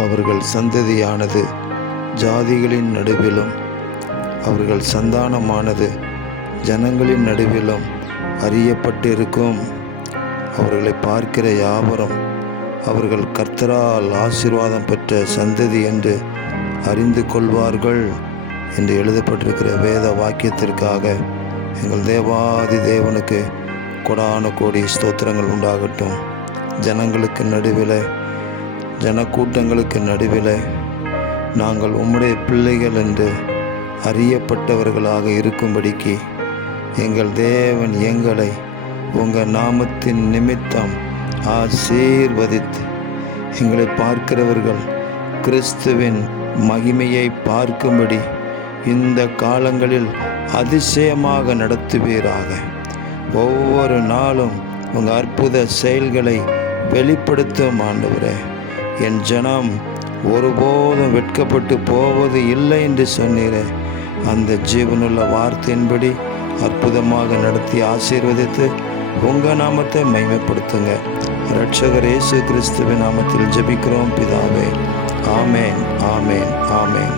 அவர்கள் சந்ததியானது ஜாதிகளின் நடுவிலும் அவர்கள் சந்தானமானது ஜனங்களின் நடுவிலும் அறியப்பட்டிருக்கும். அவர்களை பார்க்கிற யாவரும் அவர்கள் கர்த்தரால் ஆசீர்வாதம் பெற்ற சந்ததி என்று அறிந்து கொள்வார்கள் என்று எழுதப்பட்டிருக்கிற வேத வாக்கியத்திற்காக எங்கள் தேவாதி தேவனுக்கு கொடான கோடி ஸ்தோத்திரங்கள் உண்டாகட்டும். ஜனங்களுக்கு நடுவில், ஜனக்கூட்டங்களுக்கு நடுவில் நாங்கள் உம்முடைய பிள்ளைகள் என்று அறியப்பட்டவர்களாக இருக்கும்படிக்கு எங்கள் தேவன் எங்களை உங்கள் நாமத்தின் நிமித்தம் ஆசீர்வதித்து எங்களை பார்க்கிறவர்கள் கிறிஸ்துவின் மகிமையை பார்க்கும்படி இந்த காலங்களில் அதிசயமாக நடத்துவீராக. ஒவ்வொரு நாளும் உங்கள் அற்புத செயல்களை வெளிப்படுத்தும் ஆண்டவரே. என் ஜனம் ஒருபோதும் வெட்கப்பட்டு போவது இல்லை என்று சொன்னீரே. அந்த ஜீவனுள்ள வார்த்தையின்படி அற்புதமாக நடத்தி ஆசீர்வதித்து உங்கள் நாமத்தை மகிமைப்படுத்துங்க. இரட்சகர் இயேசு கிறிஸ்துவின் நாமத்தில் ஜெபிக்கிறோம் பிதாவே. ஆமேன், ஆமேன், ஆமேன்.